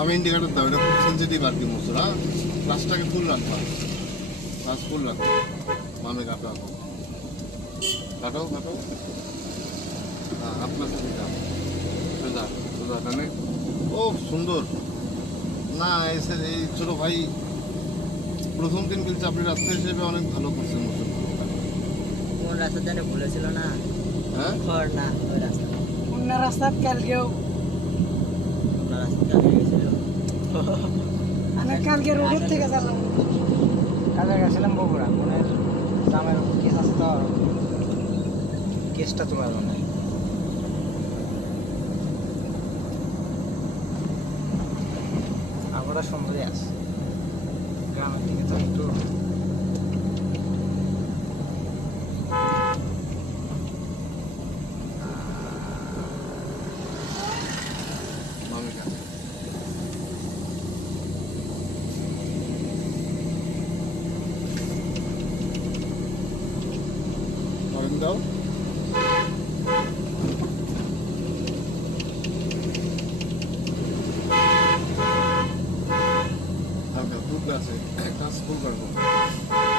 আমি ইন্ডিকেটার দাও এটা খুব সেন্সিটিভ আর কি মশলা ক্লাসটাকে ফুল রাখবা। ক্লাস ফুল রাখো মামে কাটো কাটো কাটাও হ্যাঁ আপনার সাথে যাও সোজা সোজা টানে ও সুন্দর। না এসে এই ছোটো ভাই প্রথম দিন কিন্তু আপনি রাস্তা হিসেবে অনেক ভালো করছেন মুসলমান কোন রাস্তা জানে ভুলেছিল না? হ্যাঁ? না ওই রাস্তা। অন্য রাস্তাত কালকেও। কোন রাস্তা আমি কালকে রোডের থেকে চালাম। কাজে গেছিলাম বগুড়া মানে বোনের দামের কেস আছে তো কেসটা তোমার মনে। আবহাওয়া সুন্দরী আছে। গ্রামের দিকে তো একটু Mami, gracias. 아름다워? Kanka bu gazı, kanka bu gazı.